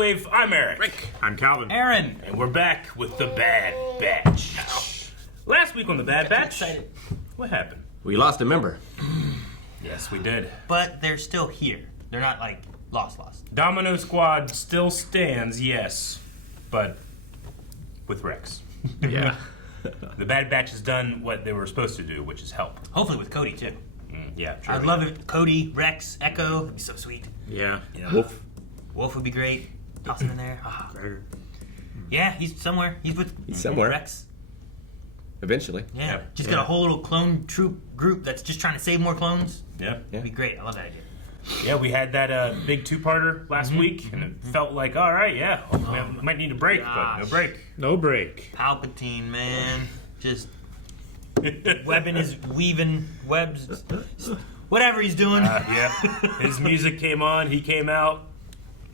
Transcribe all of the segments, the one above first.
Wave. I'm Eric. Rick. I'm Calvin. Aaron. And we're back with the Bad Batch. Last week on the Bad Batch, what happened? We lost a member. Yes, we did. But they're still here. They're not like lost. Domino Squad still stands, yes, but with Rex. Yeah. The Bad Batch has done what they were supposed to do, which is help. Hopefully with Cody too. Yeah, sure. I'd love it. Cody, Rex, Echo. It'd be so sweet. Yeah. Wolf. Wolf would be great. Toss him in there. Ah. Yeah, he's somewhere. He's somewhere. Rex. Eventually. Yeah. Just got a whole little clone troop group that's just trying to save more clones. Yeah. It'd be great. I love that idea. Yeah, we had that big two-parter last week, and it felt like, all right, yeah, we might need a break, but no break. No break. Palpatine, man. Just weaving webs. Whatever he's doing. Yeah, his music came on, he came out,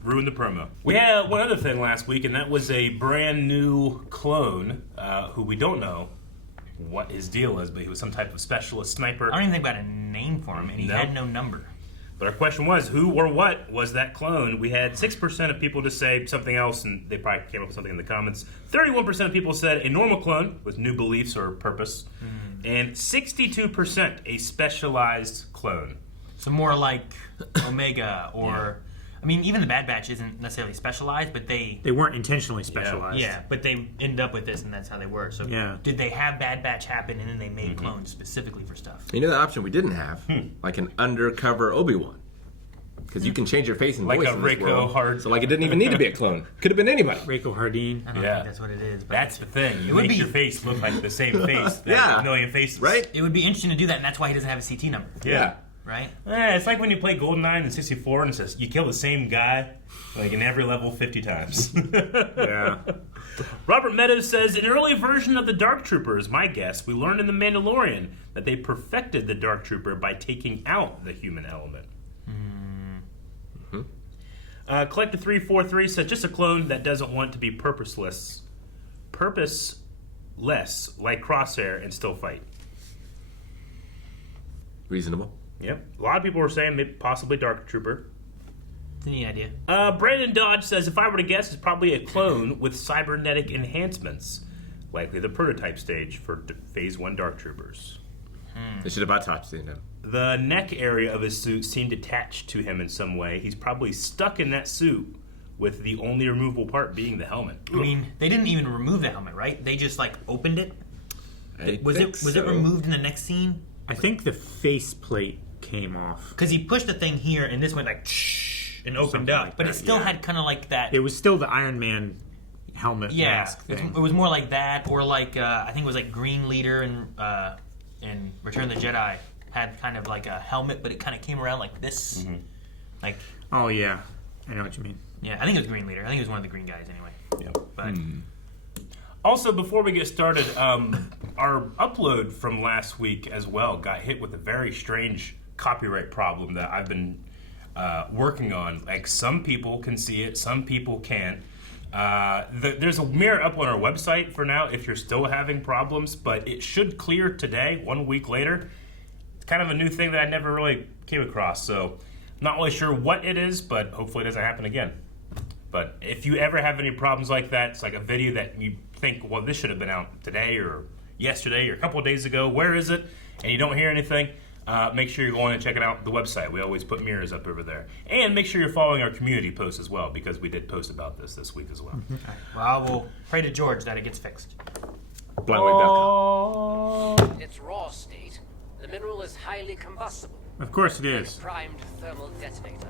ruined the promo. We had one other thing last week, and that was a brand new clone who we don't know what his deal is, but he was some type of specialist sniper. I don't even think about a name for him, and he had no number. But our question was, who or what was that clone? We had 6% of people just say something else, and they probably came up with something in the comments. 31% of people said a normal clone with new beliefs or purpose. And 62% a specialized clone. So more like Omega or... I mean, even the Bad Batch isn't necessarily specialized, but they weren't intentionally specialized. Yeah, but they ended up with this, and that's how they were. So did they have Bad Batch happen, and then they made clones specifically for stuff? You know the option we didn't have? Like an undercover Obi-Wan. Because you can change your face and like voice a in this Rico world. Hard. So like it didn't even need to be a clone. Could have been anybody. Rico Hardeen. I don't think that's what it is. But That's the thing. You would make be- your face look like the same face that Yeah. a million faces. Right? it would be interesting to do that, and that's why he doesn't have a CT number, Yeah. right? It's like when you play GoldenEye in 64 and it says you kill the same guy like in every level 50 times. Yeah. Robert Meadows says, an early version of the Dark Trooper is my guess. We learned in The Mandalorian that they perfected the Dark Trooper by taking out the human element. Collector 343 says, just a clone that doesn't want to be purposeless like Crosshair and still fight. Reasonable. Yep. A lot of people were saying maybe possibly Dark Trooper. It's a neat idea. Brandon Dodge says, if I were to guess, it's probably a clone with cybernetic enhancements. Likely the prototype stage for Phase 1 Dark Troopers. They should have autopsied him. The neck area of his suit seemed attached to him in some way. He's probably stuck in that suit with the only removable part being the helmet. I mean, they didn't even remove the helmet, right? They just like opened it. Was it removed in the next scene? I think the faceplate came off. Because he pushed the thing here, and this went like and opened Something up, like but that, it still had kind of like that. It was still the Iron Man helmet mask thing. It was more like that, or like I think it was like Green Leader in Return of the Jedi had kind of like a helmet, but it kind of came around like this, like. Oh yeah, I know what you mean. Yeah, I think it was Green Leader. I think it was one of the green guys anyway. Yeah. But Also, before we get started, our upload from last week as well got hit with a very strange copyright problem that I've been working on. Like, some people can see it, some people can't. There's a mirror up on our website for now if you're still having problems, but it should clear today, 1 week later. It's kind of a new thing that I never really came across, so I'm not really sure what it is, but hopefully it doesn't happen again. But if you ever have any problems like that, it's like a video that you think, well, this should have been out today or yesterday or a couple of days ago, where is it? And you don't hear anything, make sure you're going and checking out the website. We always put mirrors up over there. And make sure you're following our community posts as well, because we did post about this week as well. well, I will pray to George that it gets fixed. Blindwave.com. Its raw state, the mineral is highly combustible. Of course it is. Primed thermal detonator.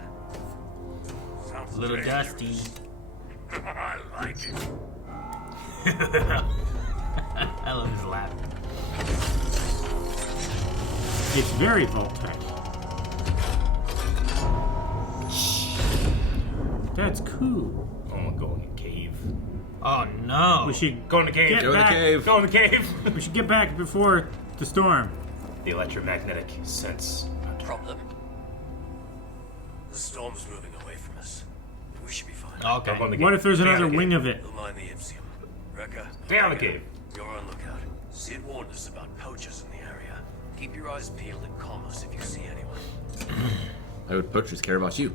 A little dusty. I like it. I love his laugh. It's very Vault-Tec. That's cool. Oh, I'm going in the cave. Oh no! We should Go in the cave. Get Go in the back. cave. Go in the cave. We should get back before the storm. The electromagnetic sense. Problem? The storm's moving away from us. We should be fine. Okay. Go in the cave. What if there's Stay out another of the wing cave. of it? Don't mind the Ipsium. Rekka, Stay out of the cave. you're on lookout. Cid warned us about poachers in the area. Keep your eyes peeled and call us if you see anyone. Why would poachers care about you?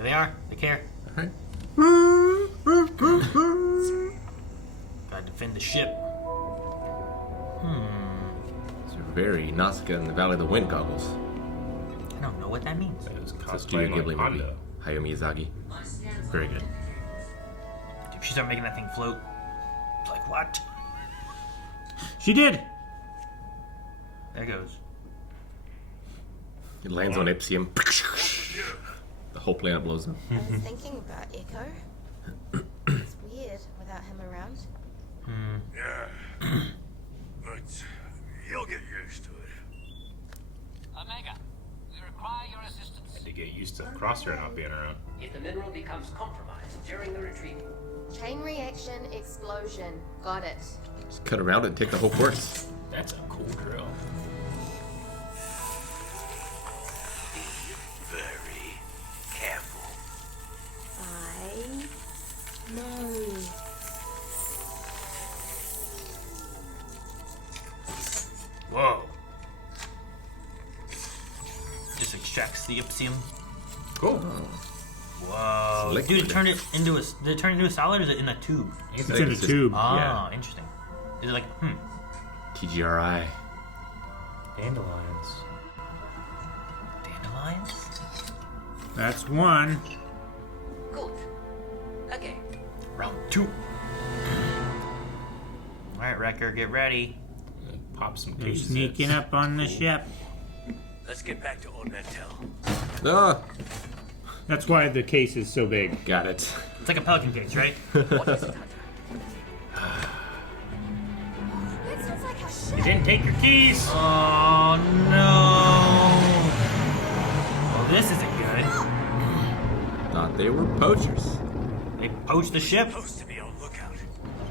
There they are. They care. Alright. Gotta defend the ship. It's very Nausicaa in the Valley of the Wind goggles. I don't know what that means. It was It's a Studio cosplaying Ghibli like movie. Hondo. Hayao Miyazaki. Very good. If she start making that thing float, it's like, what? She did. There it goes. It lands on Ipsium. The whole planet blows up. I was thinking about Echo. It's weird without him around. Yeah. But you'll get used to it. Omega, we require your assistance. Had to get used to Crosshair not being around. If the mineral becomes compromised during the retreat, Chain reaction explosion. Got it. Just cut around it and take the whole course. That's a cool drill. Be very careful. I know. Whoa. Just extracts the ipsium. Cool. Whoa. It's Dude, liquid. did it turn into a solid or is it in a tube? It's in a tube. Ah, interesting. Is it like, TGRI. Dandelions. dandelions? That's one. good. Okay, Round 2. Alright, Wrecker, get ready. Pop some They're cases. sneaking up on the ship. Let's get back to Ornettel. Ah! That's why the case is so big. Got it. It's like a pelican case, right? what is it, Hunter? That sounds like a You ship. didn't take your keys. Oh no! Well, this isn't good. Thought they were poachers. They poached the ship. Supposed to be on lookout.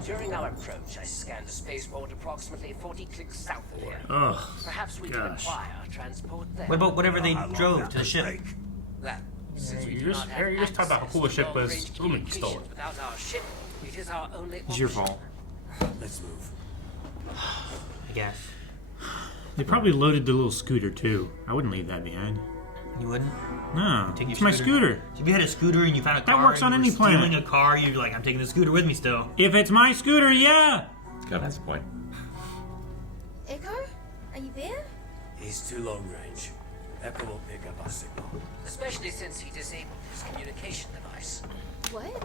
During our approach, I scanned a spaceport approximately 40 clicks south of here. Ugh. Perhaps we Gosh. can acquire transport there. What about whatever they How long drove that to the would ship? take. That, since we you're do just- not have you're just talking about how access cool the to ship was. long-range Lumen stole communications it. Without our ship, it is our only It's your option. fault. Let's move. I guess. They probably loaded the little scooter too. I wouldn't leave that behind. You wouldn't? No, Take your it's my scooter. So if you had a scooter and you found a car, works and on you any were stealing planet. a car, you'd be like, I'm taking the scooter with me still. If it's my scooter, yeah. God, that's the point. Echo? Are you there? He's too long range. Echo will pick up our signal. Especially since he disabled his communication device. What?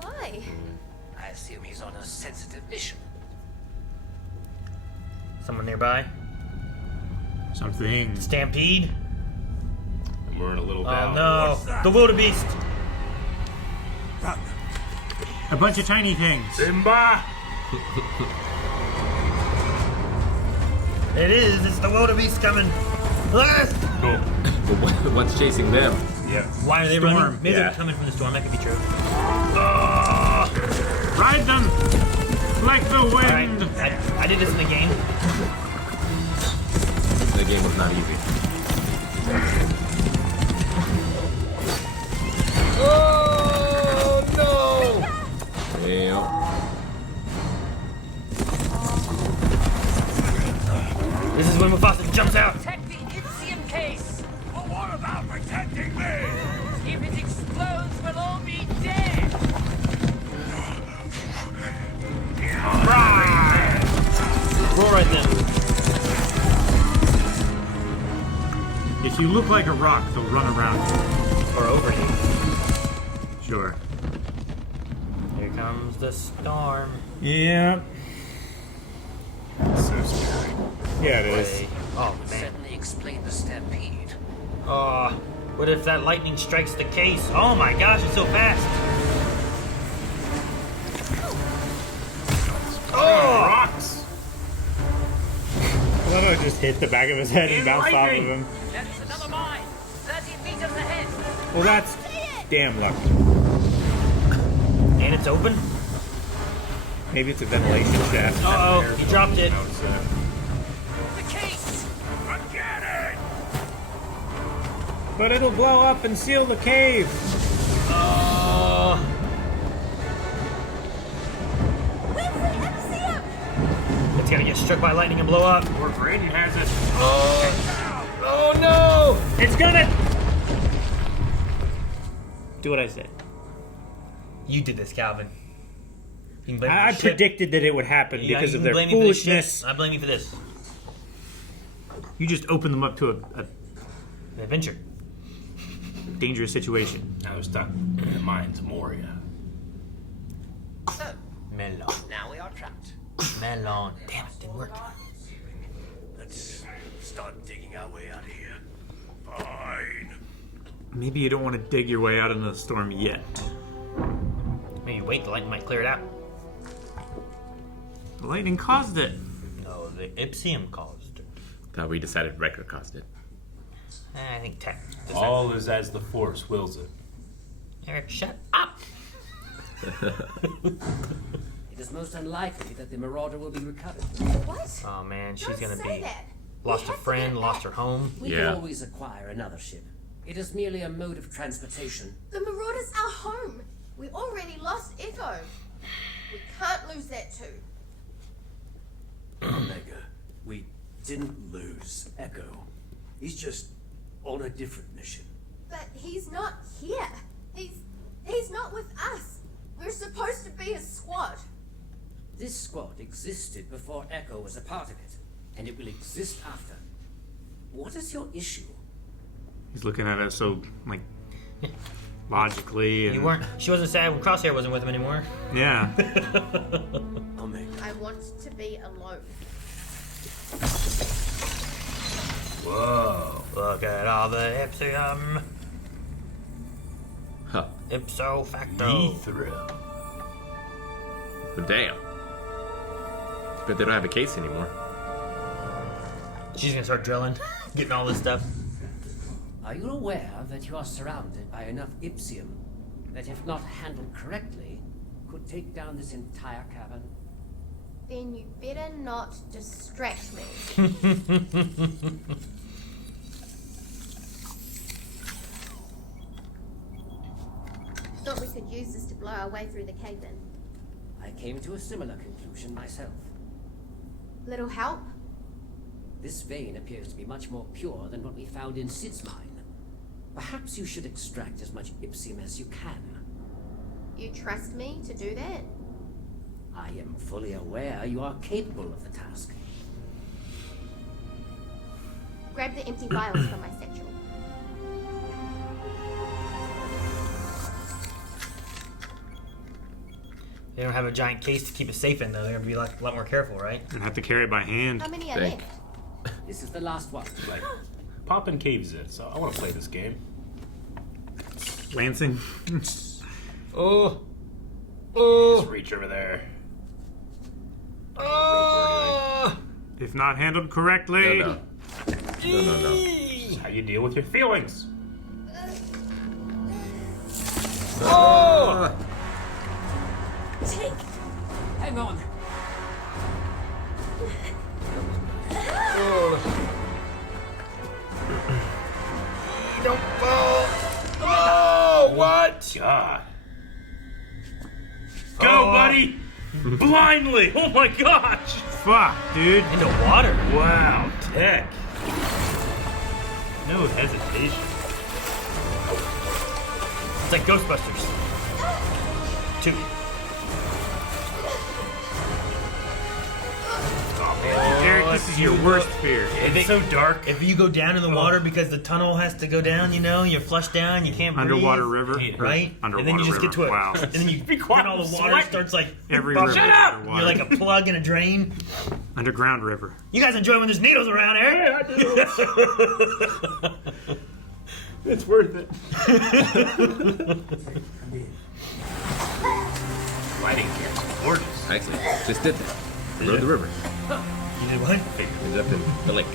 Why? I assume he's on a sensitive mission. Someone nearby? Something. Stampede? And we're in a little Oh valley. no! What's that? The wildebeest! Run. A bunch of tiny things. Simba! It is! It's the wildebeest coming! Ah! Cool. But what's chasing them? Yeah. Why are they Storm. running? Maybe Yeah. they're coming from the storm. That could be true. Ride them like the Alright, wind. I did this in the game. The game was not easy. Oh no! Well, This is when Mufasa jumps out. Protect the Ipsium case! But what about protecting me? If it explodes, we'll all be dead! Roll right then. If you look like a rock, they'll run around you. Or over you. Sure. Here comes the storm. Yeah. So scary. Yeah, it is. Wait. Oh man. Certainly explain the stampede. Oh, what if that lightning strikes the case? Oh my gosh, it's so fast. Oh! Rocks! I love how it just hit the back of his head and bounced off of Lightning. him. That's another mine! 30 meters ahead! Well, that's damn lucky. And it's open? Maybe it's a ventilation shaft. Uh oh, he dropped it. Notice that. The case! Forget it! But it'll blow up and seal the cave. Where's the Ipsium? It's gonna get struck by lightning and blow up. Or Braden has it. Oh no! It's gonna. Do what I said. You did this, Calvin. You can blame me I for the ship. predicted that it would happen Yeah, because you of can their blame me for the ship. foolishness. I blame you for this. You just opened them up to a An adventure. dangerous situation. Now we're stuck in the mines of Moria. So, Melon. now we are trapped. Melon. Damn it, didn't work. Let's start digging our way out of here. Fine. Maybe you don't want to dig your way out into the storm yet. Maybe wait, the light might clear it out. The lightning caused it. No, the Ipsium caused it. Thought we decided Wrecker caused it. I think Tech. All is as the Force wills it. Eric, shut up! It is most unlikely that the Marauder will be recovered. What? Oh man, she's Don't gonna say be that. lost We her have to friend, get lost back. her home. We Yeah. can always acquire another ship. It is merely a mode of transportation. The Marauder's our home. We already lost Echo. We can't lose that too. Omega, we didn't lose Echo. He's just on a different mission. But he's not here. He's not with us. We're supposed to be a squad. This squad existed before Echo was a part of it, and it will exist after. What is your issue? He's looking at us so, like, logically. And, You weren't. She wasn't sad when Crosshair wasn't with him anymore. Yeah. Omega, I want to be alone. Whoa. Look at all the Ipsium. Huh. Ipso facto. Mithril. But damn. But they don't have a case anymore. She's gonna start drilling, getting all this stuff. Are you aware that you are surrounded by enough Ipsium that, if not handled correctly, could take down this entire cavern? Then you better not distract me. Thought we could use this to blow our way through the cave in. I came to a similar conclusion myself. Little help? This vein appears to be much more pure than what we found in Cid's mine. Perhaps you should extract as much Ipsium as you can. You trust me to do that? I am fully aware you are capable of the task. Grab the empty vials from my satchel. They don't have a giant case to keep it safe in, though. They're gonna be a lot more careful, right? And have to carry it by hand. How many are Think. left? This is the last one. Like, popping caves in, so I want to play this game. Lancing. Oh. Just reach over there. Oh. If not handled correctly. No. How you deal with your feelings. Oh. Take. Hang on. Don't fall. Oh, what? God. Go, buddy! Blindly! Oh my gosh! Fuck, dude. Into water. Wow, Tech. No hesitation. It's like Ghostbusters. 2. Eric, this is your worst fear. It's so dark. If you go down in the water because the tunnel has to go down, you know, you're flushed down, you can't breathe. Underwater river. Hate it. Or Right? Underwater and then you just river. get to it. Wow. And then you Be quiet, then all the I'm water sweating. starts like Every river is Shut up! underwater. you're like a plug in a drain. Underground river. You guys enjoy when there's needles around, Eric? It's worth it. Lighting here. Gorgeous. Actually, just did that. Rode the river. You did what? Ended up in the lake.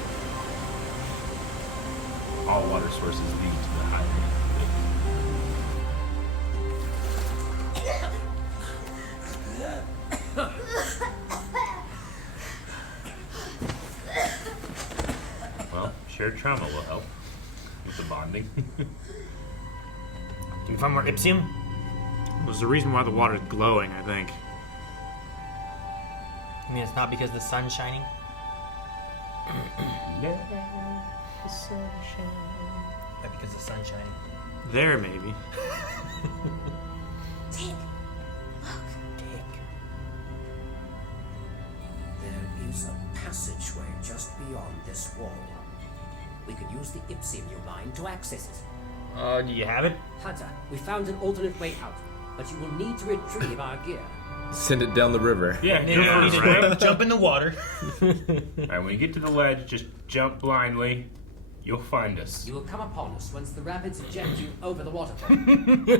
All water sources lead to the highway. Well, shared trauma will help with the bonding. Do we find more Ipsium? Was the reason why the water's glowing, I think. I mean, it's not because the sun's shining. Not because the sun's shining. There, maybe. Ted, look. There is a passageway just beyond this wall. We could use the Ipsium you mine to access it. Do you have it? Hunter, we found an alternate way out, but you will need to retrieve our gear. Send it down the river. Yeah, You need to jump in the water. Alright, when you get to the ledge, just jump blindly. You'll find us. You will come upon us once the rapids eject you over the waterfall. You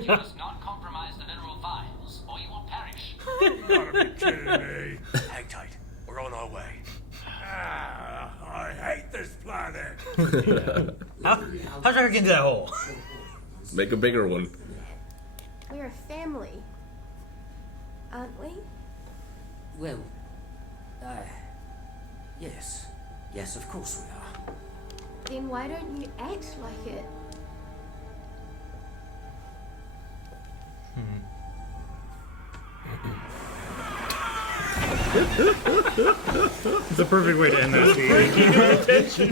must not compromise the mineral files, or you will perish. You gotta be kidding me. Hang tight. We're on our way. I hate this planet. How's I get into that hole? Make a bigger one. We're a family. Aren't we? Well, yes. Yes, of course we are. Then why don't you act like it? It's a perfect way to end that scene.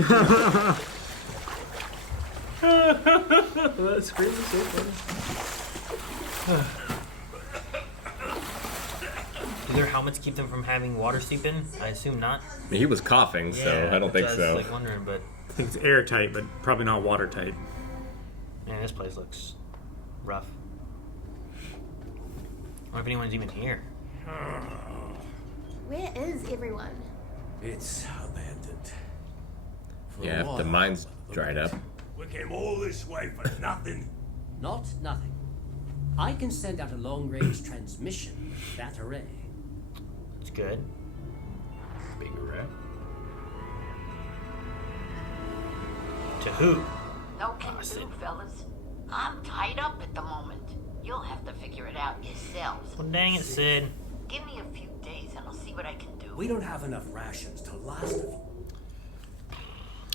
That scream is so funny. Do their helmets keep them from having water seep in? I assume not. I mean, he was coughing, so I don't think I was so. like wondering, but I think it's airtight, but probably not watertight. man, this place looks rough. I wonder if anyone's even here. Where is everyone? It's abandoned. For a Yeah, if the while. mine's dried up. We came all this way for nothing. Not nothing. I can send out a long-range transmission with that array. It's good. Bigger rat. To who? No can do, fellas. I'm tied up at the moment. You'll have to figure it out yourselves. Well, dang it, Cid. Give me a few days and I'll see what I can do. We don't have enough rations to last us.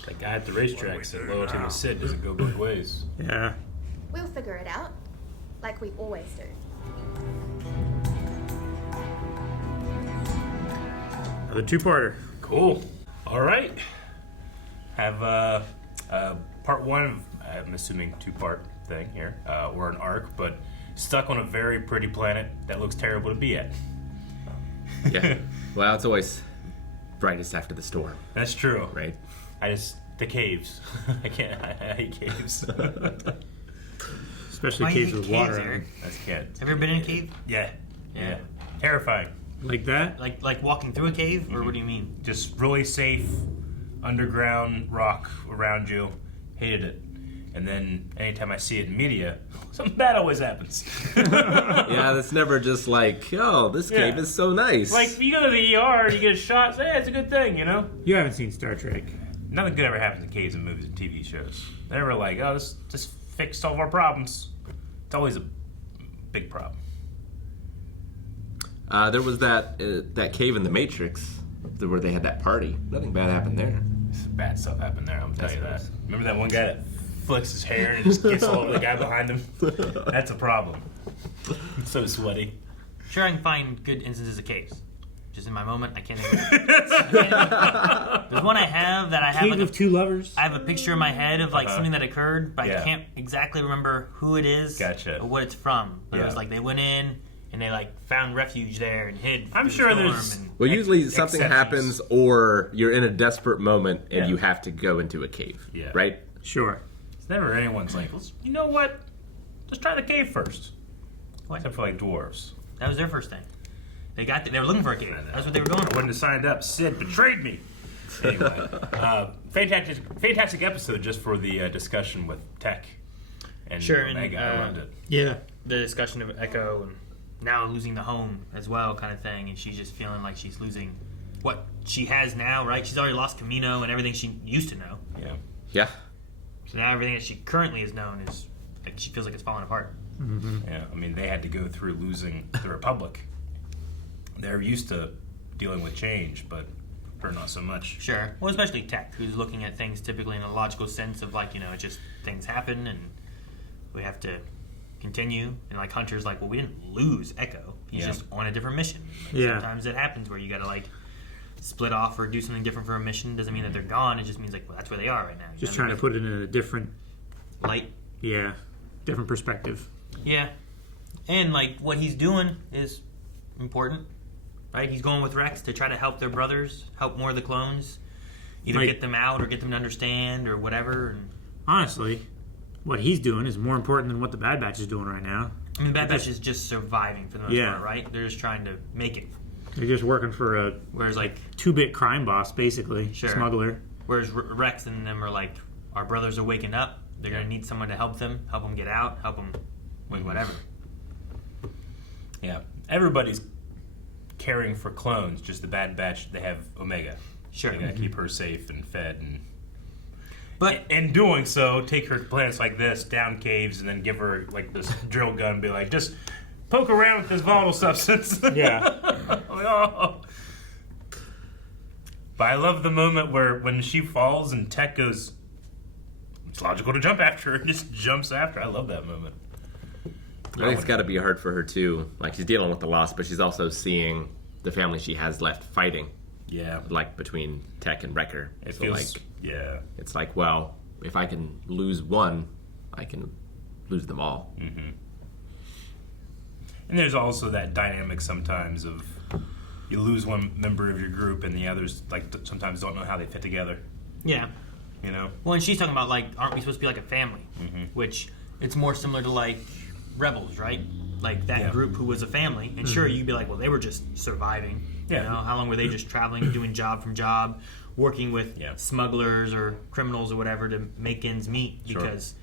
That guy at the racetrack said loyalty to Cid doesn't go both ways. Yeah. We'll figure it out. Like we always do. Another two-parter. Cool. All right. Have part one of, I'm assuming, two-part thing here, or an arc, but stuck on a very pretty planet that looks terrible to be at. Yeah. Well, it's always brightest after the storm, That's true. right? The caves. I hate caves. Especially Why caves you with hate water caves, in them. Eric? That's can't. Ever been in a cave? Yeah. Yeah. Terrifying. Like that? Like walking through a cave, or what do you mean? Just really safe, underground rock around you. Hated it. And then anytime I see it in media, something bad always happens. Yeah, that's never just like, oh, this cave Yeah. is so nice. Like, you go to the ER, you get a shot, say, hey, it's a good thing, you know? You haven't seen Star Trek. Nothing good ever happens in caves and movies and TV shows. They're never like, oh, this just fixed all of our problems. It's always a big problem. There was that cave in the Matrix where they had that party. Nothing bad happened there. Bad stuff happened there, I'm telling you that. That's- Remember that one guy that flicks his hair and just gets all over the guy behind him? That's a problem. It's so sweaty. Sure, I can find good instances of caves. Just in my moment, I can't think of it. There's one I have that I have Cave like of two lovers. I have a picture in my head of like something that occurred, but Yeah. I can't exactly remember who it is Gotcha. or what it's from. But it Yeah. was like they went in and they like found refuge there and hid. I'm through sure the storm there's- and- Well, usually something exceptions. happens, or you're in a desperate moment and Yeah. you have to go into a cave. Yeah. Right? Sure. It's never anyone's like, you know what? Just try the cave first. What? Except for like dwarves. That was their first thing. They were looking for a cave. That's what they were going I for. wouldn't have signed up. Cid betrayed me. Anyway, fantastic episode just for the discussion with Tech and Sure, and, Omega. I loved it. Yeah. The discussion of Echo and now losing the home as well, kind of thing, and she's just feeling like she's losing what she has now, right? She's already lost Camino and everything she used to know. Yeah. Yeah. So now everything that she currently is known is like she feels like it's falling apart. Yeah. I mean, they had to go through losing the Republic. They're used to dealing with change, but her not so much. Sure. Well, especially Tech, who's looking at things typically in a logical sense of like, it's just things happen and we have to continue. And like Hunter's like, well, we didn't lose Echo. He's Yeah. just on a different mission. Like, Yeah. Sometimes it happens where you got to like split off or do something different for a mission. Doesn't mean that they're gone. It just means like, well, that's where they are right now. You Just know, trying to put it in a different. light. Yeah. different perspective. Yeah. And, like, what he's doing is important, right? He's going with Rex to try to help their brothers, help more of the clones, either Like- get them out or get them to understand or whatever. And, Honestly, what he's doing is more important than what the Bad Batch is doing right now. I mean, the Bad Batch is just surviving for the most Yeah. part, right? They're just trying to make it. They're just working for a Whereas, like, 2-bit crime boss, basically. Sure. Smuggler. whereas Rex and them are like, our brothers are waking up. They're going to need someone to help them get out, help them with whatever. Yeah. Everybody's caring for clones, just the Bad Batch, they have Omega. Sure. They gotta keep her safe and fed, and But in doing so, take her to planets like this, down caves, and then give her like this drill gun and be like, just poke around with this volatile substance. Yeah. Oh. But I love the moment where when she falls and Tech goes, it's logical to jump after her, and just jumps after her. I love that moment. I think it's got to be hard for her too. Like, she's dealing with the loss, but she's also seeing the family she has left fighting. Yeah. Like between Tech and Wrecker. It So, feels, like, yeah. it's like, well, if I can lose one, I can lose them all. Mm-hmm. And there's also that dynamic sometimes of you lose one member of your group and the others like sometimes don't know how they fit together. yeah. You know? Well, and she's talking about, like, aren't we supposed to be like a family? Which it's more similar to, like, Rebels, right? Like that Yeah. group who was a family. And sure, you'd be like, well, they were just surviving. Yeah. You know, how long were they just traveling, doing job from job, working with Yeah. smugglers or criminals or whatever to make ends meet? Sure. Because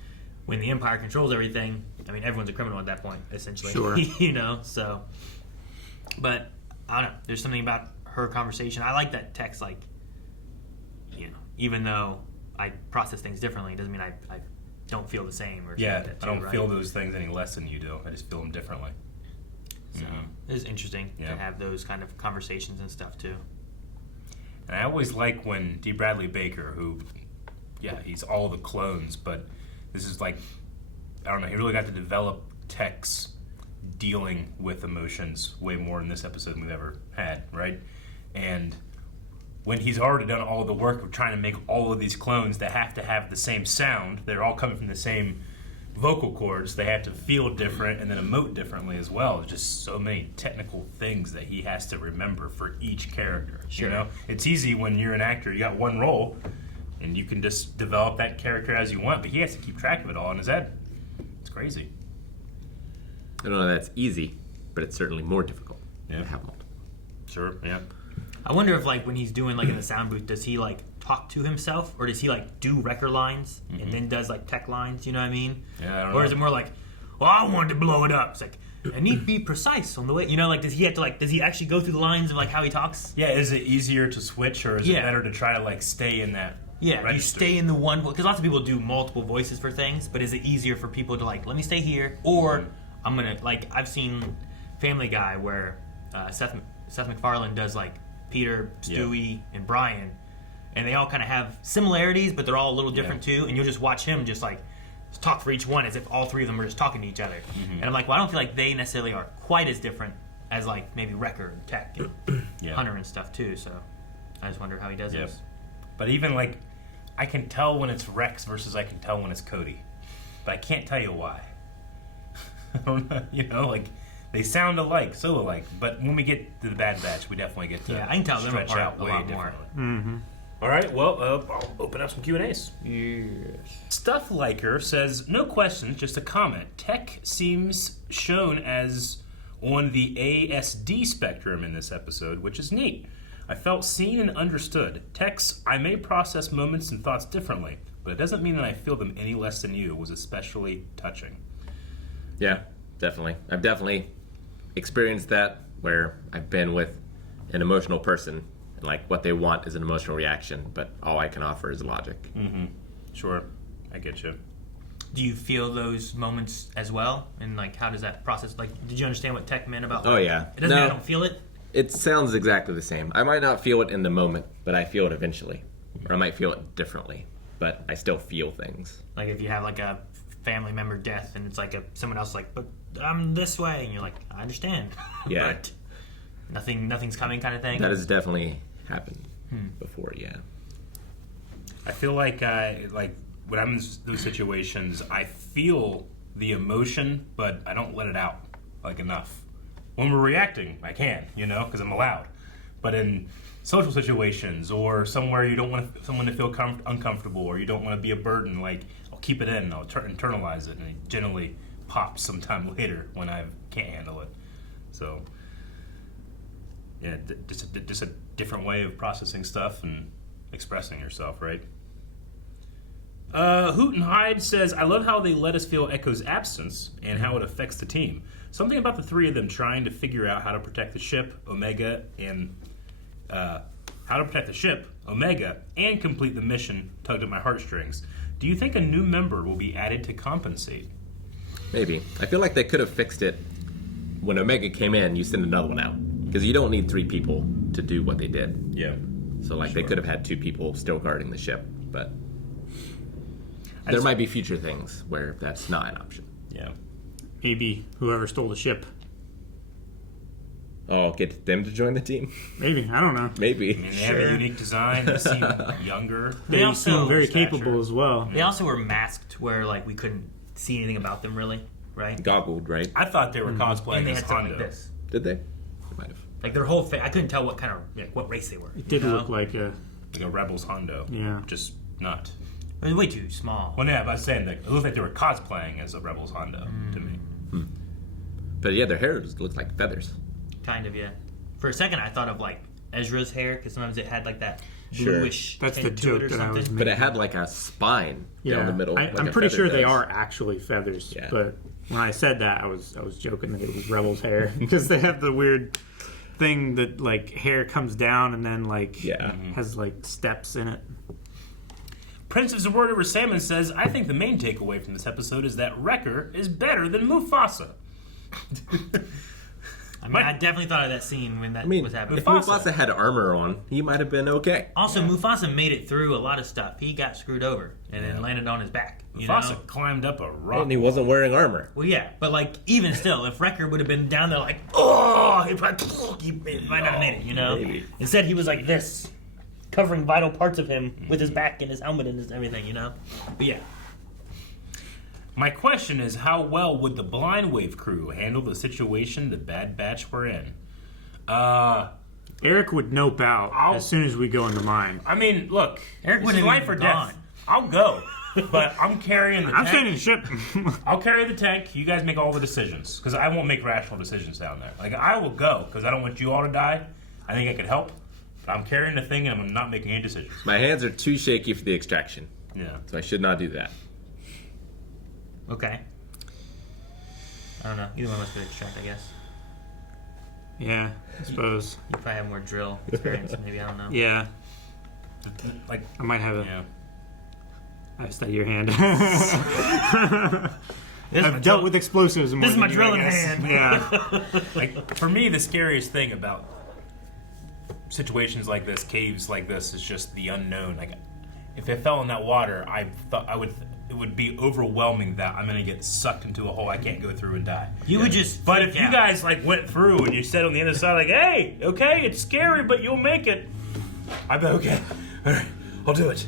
when the Empire controls everything, I mean, everyone's a criminal at that point, essentially. Sure. You know, so. But, I don't know. There's something about her conversation. I like that Tech's like, you know, even though I process things differently, it doesn't mean I don't feel the same. Or Yeah, something like that I don't too, feel right? those things any less than you do. I just feel them differently. So it's interesting Yeah. to have those kind of conversations and stuff too. And I always like when D. Bradley Baker, who, yeah, he's all the clones, but this is like, I don't know, he really got to develop Tech's dealing with emotions way more in this episode than we've ever had, right? And when he's already done all the work of trying to make all of these clones that have to have the same sound, they're all coming from the same vocal cords, they have to feel different and then emote differently as well. There's just so many technical things that he has to remember for each character. Sure. You know, it's easy when you're an actor, you got one role and you can just develop that character as you want, but he has to keep track of it all in his head. It's crazy. I don't know that that's easy, but it's certainly more difficult Yeah. to have multiple. Sure, yeah. I wonder if, like, when he's doing, like, in the sound booth, does he, like, talk to himself? Or does he, like, do Wrecker lines and then does, like, Tech lines? You know what I mean? Yeah, I don't Or know. is it more like, well, I wanted to blow it up. It's like, I need to be precise on the way. You know, like, does he have to, like, does he actually go through the lines of, like, how he talks? Yeah, is it easier to switch or is it Yeah. better to try to, like, stay in that Yeah, do you register? stay in the one... Because lots of people do multiple voices for things, but is it easier for people to, like, let me stay here? Or I'm going to, like, I've seen Family Guy where Seth MacFarlane does, like, Peter, Stewie, and Brian, and they all kind of have similarities, but they're all a little different too. And you'll just watch him just like talk for each one as if all three of them are just talking to each other. And I'm like, well, I don't feel like they necessarily are quite as different as like maybe Wrecker and Tech and Hunter and stuff too. So I just wonder how he does this. But even like, I can tell when it's Rex versus I can tell when it's Cody, but I can't tell you why. I don't know, you know, like. They sound alike, so alike, but when we get to the Bad Batch, we definitely get to Yeah, I can tell them stretch apart out a way lot more. differently. All right, well, I'll open up some Q&As. Yes. Stuff Liker says, no questions, just a comment. Tech seems shown as on the ASD spectrum in this episode, which is neat. I felt seen and understood. Tech's, I may process moments and thoughts differently, but it doesn't mean that I feel them any less than you, was especially touching. Yeah, definitely. I've definitely experienced that where I've been with an emotional person and like what they want is an emotional reaction, but all I can offer is logic. Sure, I get you. Do you feel those moments as well? And like, how does that process? Like, did you understand what Tech meant about? Oh, yeah. It doesn't mean I No. don't feel it. It sounds exactly the same. I might not feel it in the moment, but I feel it eventually. Or I might feel it differently, but I still feel things. Like if you have like a family member death and it's like someone else like, but I'm this way, and you're like, I understand. Yeah. But nothing's coming kind of thing. That has definitely happened before, yeah. I feel like when I'm in those situations, I feel the emotion, but I don't let it out like enough. When we're reacting, I can, because I'm allowed. But in social situations or somewhere you don't want someone to feel uncomfortable, or you don't want to be a burden, like I'll keep it in and I'll internalize it, and it generally pops sometime later when I can't handle it. So yeah, just a different way of processing stuff and expressing yourself, right? Hoot and Hyde says, I love how they let us feel Echo's absence and how it affects the team. Something about the three of them trying to figure out how to protect the ship, Omega, and complete the mission tugged at my heartstrings. Do you think a new member will be added to compensate? Maybe. I feel like they could have fixed it when Omega came in. You send another one out because you don't need 3 people to do what they did. Yeah. So they could have had 2 people still guarding the ship, but there might be future things where that's not an option. Yeah. Maybe whoever stole the ship. Oh, get them to join the team? Maybe. I don't know. Maybe. I mean, they have a unique design. They seem younger. They also seem very capable as well. They also were masked where we couldn't see anything about them really, right? Goggled, right? I thought they were cosplaying And they as had something Hondo. like this. Did they? They might have. Their whole face, I couldn't tell what kind of what race they were. It did look like a... Like a Rebels Hondo. Yeah. Just not. It was way too small. Well, yeah, but I was saying that it looked like they were cosplaying as a Rebels Hondo to me. But yeah, their hair looked like feathers. Kind of, yeah. For a second, I thought of Ezra's hair because sometimes it had that Sure. bluish. That's the tint to it joke or that I was something. But it had like a spine down the middle. I'm pretty sure they are actually feathers. Yeah. But when I said that, I was joking that it was Rebel's hair because they have the weird thing that hair comes down and then has steps in it. Prince of Zerword over Salmon says, I think the main takeaway from this episode is that Wrecker is better than Mufasa. I definitely thought of that scene when that was happening. If Mufasa had armor on, he might have been okay. Also, Mufasa made it through a lot of stuff. He got screwed over and then landed on his back. Mufasa climbed up a rock. And he wasn't wearing armor. Well, yeah, but even still, if Wrecker would have been down there he might not have made it, Maybe. Instead, he was like this, covering vital parts of him with his back and his helmet and everything, But yeah. My question is, how well would the Blind Wave crew handle the situation the Bad Batch were in? Eric would nope out as soon as we go in the mine. I mean, look, Eric this wouldn't is life have or even death. gone. I'll go, but I'm carrying the tank. I'm staying in the ship. I'll carry the tank. You guys make all the decisions, because I won't make rational decisions down there. I will go, because I don't want you all to die. I think I could help, but I'm carrying the thing, and I'm not making any decisions. My hands are too shaky for the extraction. Yeah. So I should not do that. Okay. I don't know. Either one of us could extract, I guess. Yeah, I suppose. You probably have more drill experience, maybe. I don't know. Yeah. I might have a... Yeah. I study your hand. I've dealt with explosives more This is than my you, drilling I guess. hand. Yeah. For me, the scariest thing about situations like this, caves like this, is just the unknown. If I fell in that water, I thought it would be overwhelming that I'm gonna get sucked into a hole I can't go through and die. You would just. But if you guys went through and you said on the other side, hey, okay, it's scary, but you'll make it, I'd be okay. All right, I'll do it.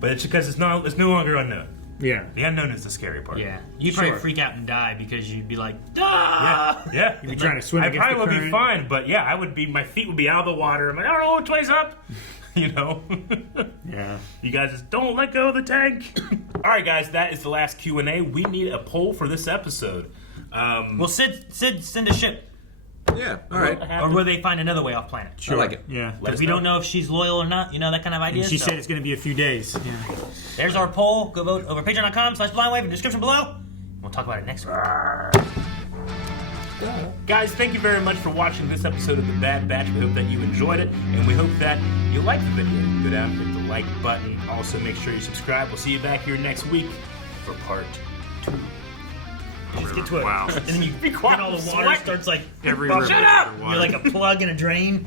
But it's because it's no longer unknown. Yeah. The unknown is the scary part. Yeah. You'd probably freak out and die because you'd be like, ah! Yeah. You'd be trying to swim I against the probably would be current. fine, but yeah, my feet would be out of the water. I'm like, I don't know which way's up. Yeah. You guys just don't let go of the tank. All right, guys, that is the last Q&A. We need a poll for this episode. Well, Cid send a ship. Yeah, all right. Or will they find another way off planet? I like it. Yeah. Because we don't know if she's loyal or not, that kind of idea. And she said it's going to be a few days. Yeah. There's our poll. Go vote over patreon.com/blindwave in the description below. We'll talk about it next week. Guys, thank you very much for watching this episode of The Bad Batch. We hope that you enjoyed it, and we hope that you liked the video. Go down, hit the like button. Also, make sure you subscribe. We'll see you back here next week for part 2. Let's get to it. Wow. And then you be quiet. All the water starts Every shut river up! underwater. You're like a plug in a drain.